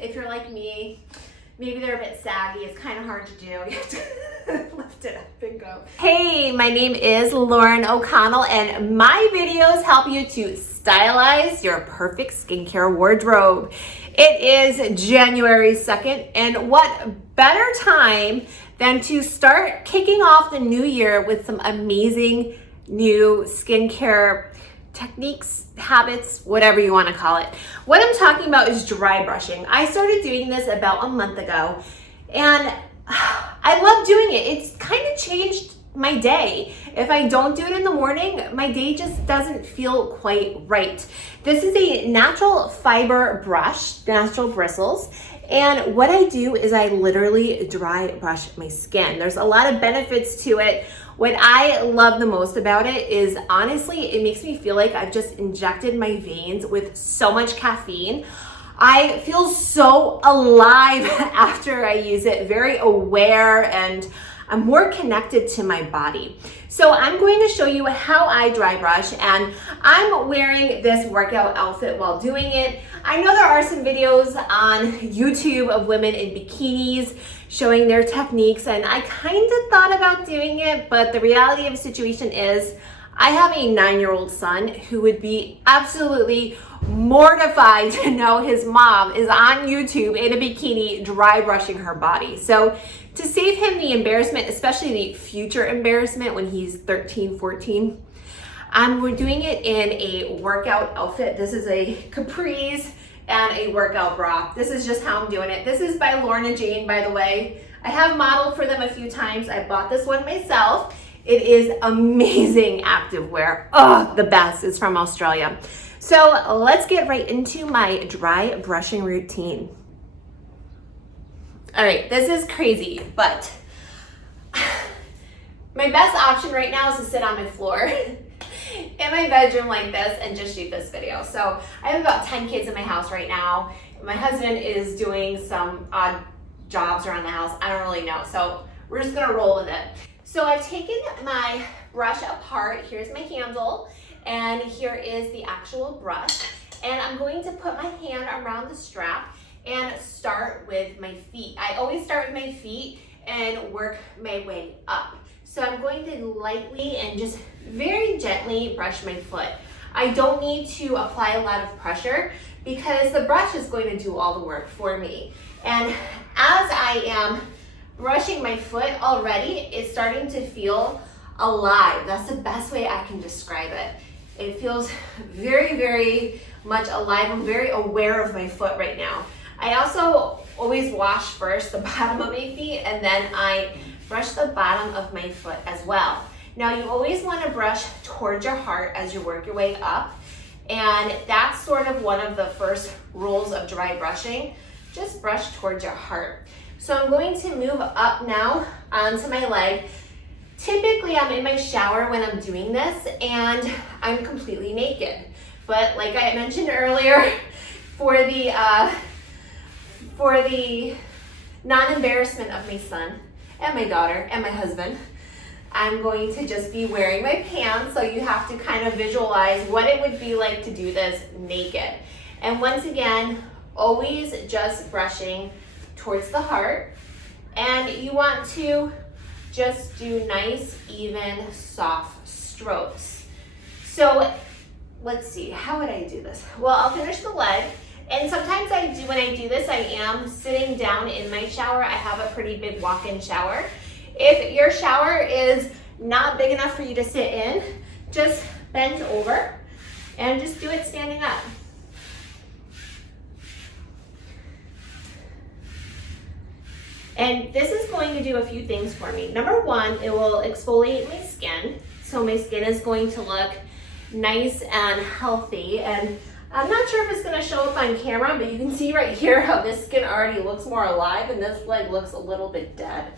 if you're like me, maybe they're a bit saggy. It's kind of hard to do. You have to lift it up and go. Hey, my name is Lauren O'Connell, and my videos help you to stylize your perfect skincare wardrobe. It is January 2nd, and what better time than to start kicking off the new year with some amazing new skincare techniques, habits, whatever you want to call it. What I'm talking about is dry brushing. I started doing this about a month ago, and I love doing it. It's kind of changed my day. If I don't do it in the morning, my day just doesn't feel quite right. This is a natural fiber brush, natural bristles. And what I do is I literally dry brush my skin. There's a lot of benefits to it. What I love the most about it is, honestly, it makes me feel like I've just injected my veins with so much caffeine. I feel so alive after I use it, very aware, and I'm more connected to my body. So I'm going to show you how I dry brush, and I'm wearing this workout outfit while doing it. I know there are some videos on YouTube of women in bikinis showing their techniques, and I kind of thought about doing it, but the reality of the situation is I have a 9-year-old son who would be absolutely mortified to know his mom is on YouTube in a bikini dry brushing her body. So to save him the embarrassment, especially the future embarrassment when he's 13, 14, we're doing it in a workout outfit. This is a capris and a workout bra. This is just how I'm doing it. This is by Lorna Jane, by the way. I have modeled for them a few times. I bought this one myself. It is amazing activewear. Oh, the best. It's from Australia. So let's get right into my dry brushing routine. All right, this is crazy, but my best option right now is to sit on my floor in my bedroom like this and just shoot this video. So I have about 10 kids in my house right now. My husband is doing some odd jobs around the house. I don't really know. So we're just gonna roll with it. So I've taken my brush apart. Here's my handle, and here is the actual brush. And I'm going to put my hand around the strap and start with my feet. I always start with my feet and work my way up. So I'm going to lightly and just very gently brush my foot. I don't need to apply a lot of pressure because the brush is going to do all the work for me. And as I am brushing my foot already, it's starting to feel alive. That's the best way I can describe it. It feels very, very much alive. I'm very aware of my foot right now. I also always wash first the bottom of my feet, and then I brush the bottom of my foot as well. Now you always want to brush towards your heart as you work your way up, and that's sort of one of the first rules of dry brushing. Just brush towards your heart. So I'm going to move up now onto my leg. Typically I'm in my shower when I'm doing this, and I'm completely naked. But like I mentioned earlier, for the non-embarrassment of my son and my daughter and my husband, I'm going to just be wearing my pants, so you have to kind of visualize what it would be like to do this naked. And once again, always just brushing towards the heart, and you want to just do nice, even, soft strokes. So let's see, how would I do this? Well, I'll finish the leg. And sometimes when I do this, I am sitting down in my shower. I have a pretty big walk-in shower. If your shower is not big enough for you to sit in, just bend over and just do it standing up. And this is going to do a few things for me. Number one, it will exfoliate my skin. So my skin is going to look nice and healthy. And I'm not sure if it's gonna show up on camera, but you can see right here how this skin already looks more alive, and this leg looks a little bit dead,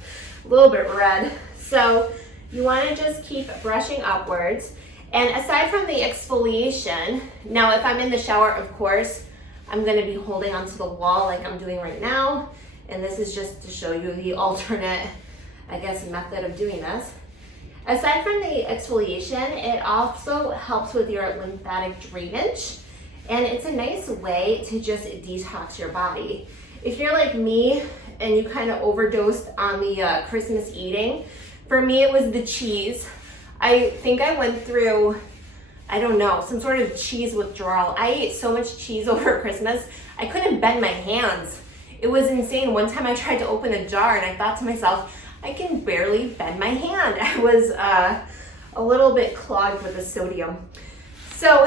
a little bit red. So you wanna just keep brushing upwards. And aside from the exfoliation, now if I'm in the shower, of course, I'm gonna be holding onto the wall like I'm doing right now. And this is just to show you the alternate, I guess, method of doing this. Aside from the exfoliation, it also helps with your lymphatic drainage. And it's a nice way to just detox your body. if you're like me and you kind of overdosed on the Christmas eating, for me it was the cheese. I think I went through, I don't know, some sort of cheese withdrawal. I ate so much cheese over Christmas, I couldn't bend my hands. It was insane. One time I tried to open a jar and I thought to myself, I can barely bend my hand. I was a little bit clogged with the sodium. So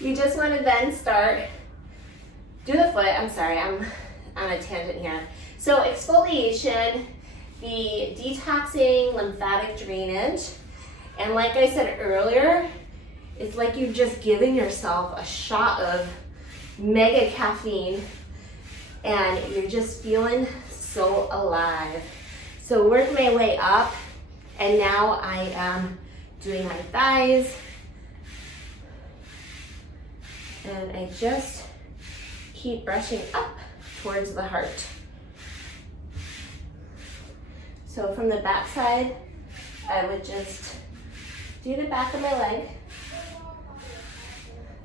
you just want to then start, do the foot, I'm sorry, I'm on a tangent here. So exfoliation, the detoxing lymphatic drainage, and like I said earlier, it's like you're just giving yourself a shot of mega caffeine and you're just feeling so alive. So work my way up, and now I am doing my thighs, and I just keep brushing up towards the heart. So from the back side, I would just do the back of my leg.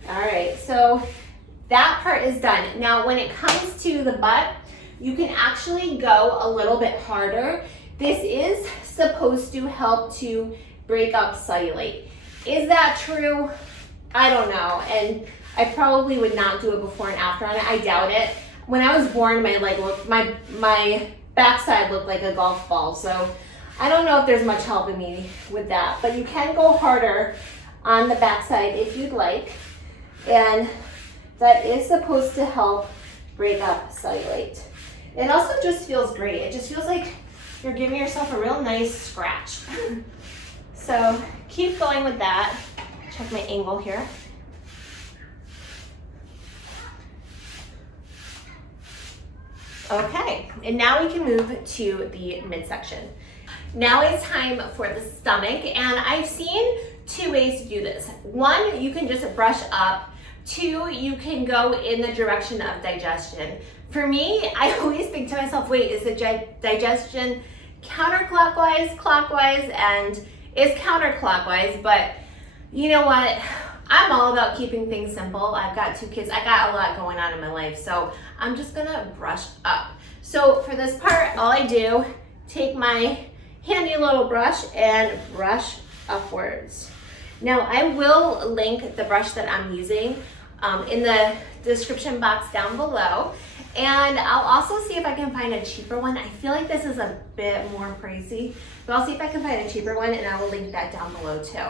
All right, so that part is done. Now when it comes to the butt, you can actually go a little bit harder. This is supposed to help to break up cellulite. Is that true? I don't know, and I probably would not do it before and after on it. I doubt it. When I was born, my leg looked, my backside looked like a golf ball, so I don't know if there's much helping me with that, but you can go harder on the backside if you'd like, and that is supposed to help break up cellulite. It also just feels great. It just feels like you're giving yourself a real nice scratch. So keep going with that. Check my angle here. Okay, and now we can move to the midsection. Now it's time for the stomach, and I've seen two ways to do this. One, you can just brush up. Two, you can go in the direction of digestion. For me, I always think to myself, wait, is the digestion counterclockwise, clockwise, and it's counterclockwise, but you know what? I'm all about keeping things simple. I've got 2 kids. I got a lot going on in my life, so I'm just gonna brush up. So for this part, all I do, take my handy little brush and brush upwards. Now I will link the brush that I'm using in the description box down below, and I'll also see if I can find a cheaper one. I feel like this is a bit more pricey, but I'll see if I can find a cheaper one, and I will link that down below too.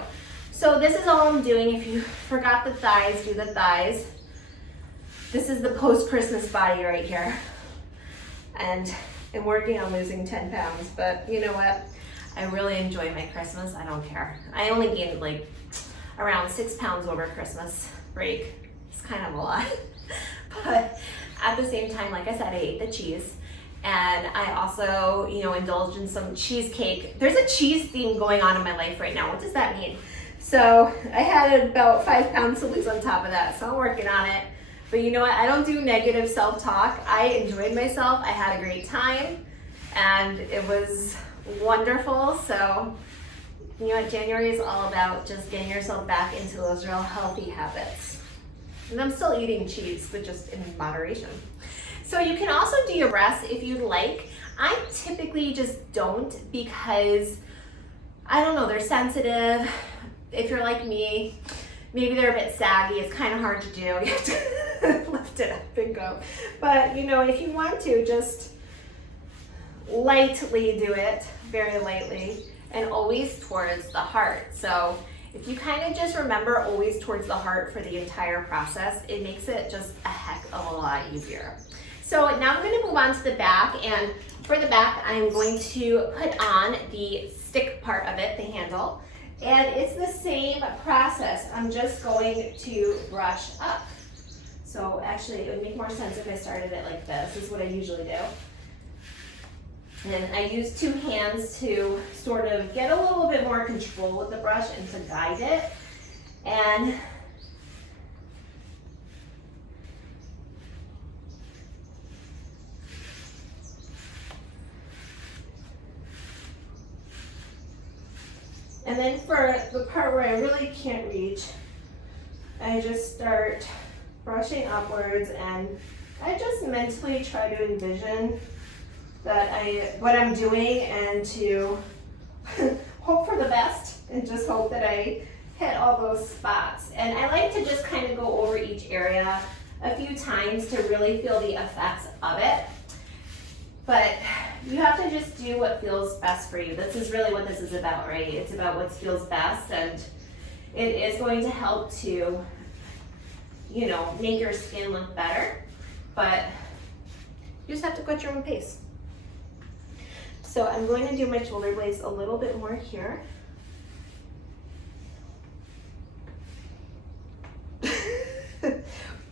So this is all I'm doing. If you forgot the thighs, do the thighs. This is the post-Christmas body right here. And I'm working on losing 10 pounds, but you know what? I really enjoy my Christmas. I don't care. I only gained like around 6 pounds over Christmas break. It's kind of a lot. But at the same time, like I said, I ate the cheese. And I also, you know, indulged in some cheesecake. There's a cheese theme going on in my life right now. What does that mean? So I had about 5 pounds to lose on top of that, so I'm working on it. But you know what? I don't do negative self-talk. I enjoyed myself. I had a great time, and it was wonderful. So you know what? January is all about just getting yourself back into those real healthy habits. And I'm still eating cheese, but just in moderation. So you can also do your breasts if you'd like. I typically just don't, because I don't know, they're sensitive. If you're like me, maybe they're a bit saggy. It's kind of hard to do. You have to lift it up and go. But you know, if you want to, just lightly do it, very lightly, and always towards the heart. So if you kind of just remember always towards the heart for the entire process, it makes it just a heck of a lot easier. So now I'm going to move on to the back, and for the back, I'm going to put on the stick part of it, the handle. And it's the same process. I'm just going to brush up. So actually, it would make more sense if I started it like this. This is what I usually do. And I use 2 hands to sort of get a little bit more control with the brush and to guide it. And then for the part where I really can't reach, I just start brushing upwards and I just mentally try to envision what I'm doing and to hope for the best and just hope that I hit all those spots. And I like to just kind of go over each area a few times to really feel the effects of it. But you have to just do what feels best for you. This is really what this is about, right? It's about what feels best, and it is going to help to, you know, make your skin look better, but you just have to go at your own pace. So I'm going to do my shoulder blades a little bit more here.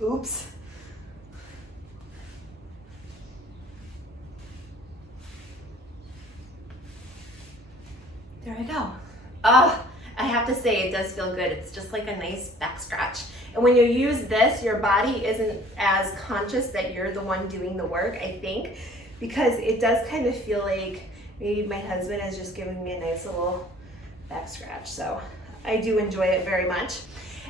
Oops. There I go. Oh, I have to say it does feel good. It's just like a nice back scratch. And when you use this, your body isn't as conscious that you're the one doing the work, I think, because it does kind of feel like maybe my husband is just giving me a nice little back scratch. So I do enjoy it very much.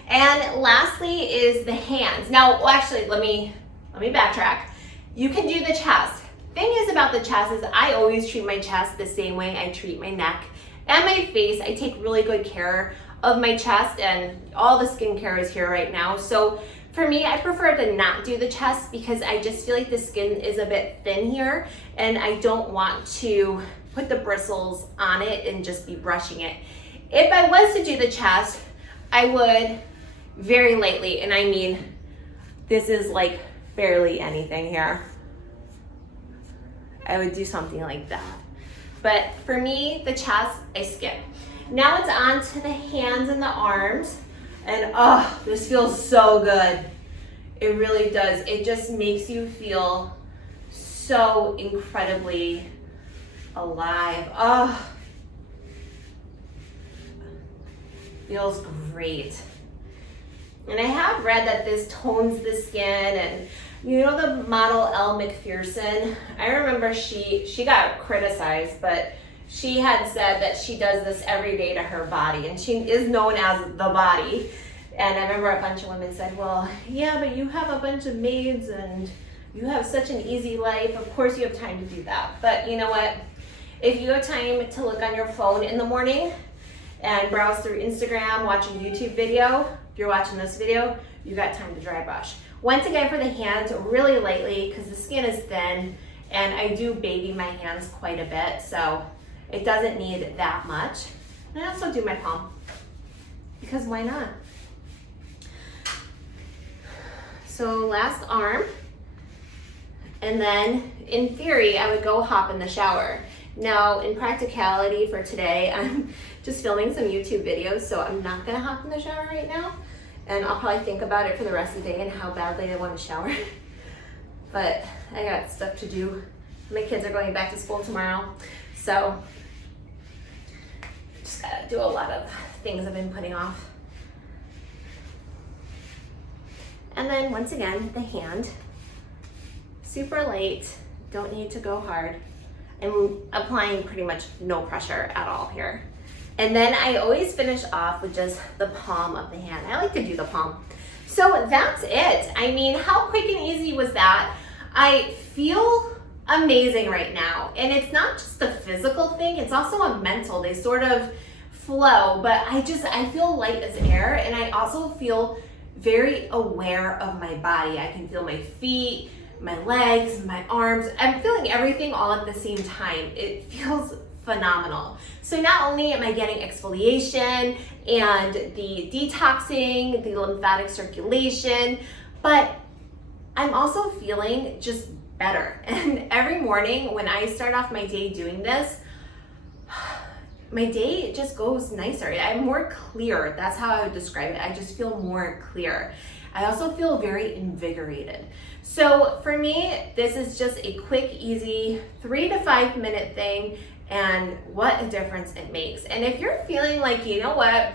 And lastly is the hands. Now, well, actually, let me backtrack. You can do the chest. Thing is about the chest is I always treat my chest the same way I treat my neck and my face. I take really good care of my chest, and all the skincare is here right now. So for me, I prefer to not do the chest because I just feel like the skin is a bit thin here, and I don't want to put the bristles on it and just be brushing it. If I was to do the chest, I would very lightly, and I mean, this is like barely anything here. I would do something like that. But for me, the chest, I skip. Now it's on to the hands and the arms. And oh, this feels so good. It really does. It just makes you feel so incredibly alive. Oh, feels great. And I have read that this tones the skin, and you know the model Elle Macpherson? I remember she got criticized, but she had said that she does this every day to her body, and she is known as the body. And I remember a bunch of women said, well, yeah, but you have a bunch of maids and you have such an easy life. Of course you have time to do that. But you know what? If you have time to look on your phone in the morning and browse through Instagram, watch a YouTube video, if you're watching this video, you got time to dry brush. Once again, for the hands, really lightly, because the skin is thin, and I do baby my hands quite a bit, so it doesn't need that much. And I also do my palm, because why not? So last arm, and then in theory, I would go hop in the shower. Now, in practicality for today, I'm just filming some YouTube videos, so I'm not gonna hop in the shower right now. And I'll probably think about it for the rest of the day and how badly I want to shower. But I got stuff to do. My kids are going back to school tomorrow, so just gotta do a lot of things I've been putting off. And then once again, the hand. Super light, don't need to go hard. I'm applying pretty much no pressure at all here. And then I always finish off with just the palm of the hand. I like to do the palm. So that's it. I mean, how quick and easy was that? I feel amazing right now. And it's not just a physical thing, it's also a mental. They sort of flow, but I feel light as air, and I also feel very aware of my body. I can feel my feet, my legs, my arms. I'm feeling everything all at the same time. It feels phenomenal. So not only am I getting exfoliation and the detoxing, the lymphatic circulation, but I'm also feeling just better. And every morning when I start off my day doing this, my day just goes nicer. I'm more clear. That's how I would describe it. I just feel more clear. I also feel very invigorated. So for me, this is just a quick, easy 3 to 5 minute thing, and what a difference it makes. And if you're feeling like, you know what,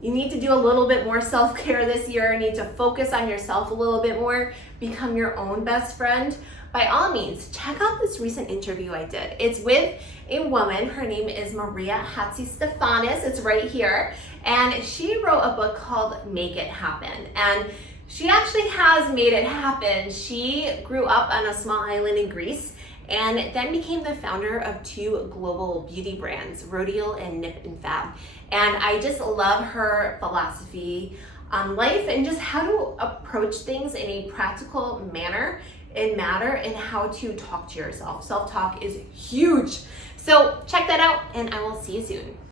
you need to do a little bit more self-care this year, need to focus on yourself a little bit more, become your own best friend, by all means, check out this recent interview I did. It's with a woman. Her name is Maria Hatzistefanis. It's right here. And she wrote a book called Make It Happen. And She actually has made it happen. She grew up on a small island in Greece and then became the founder of 2 global beauty brands, Rodial and Nip and Fab. And I just love her philosophy on life and just how to approach things in a practical manner and how to talk to yourself. Self-talk is huge. So check that out and I will see you soon.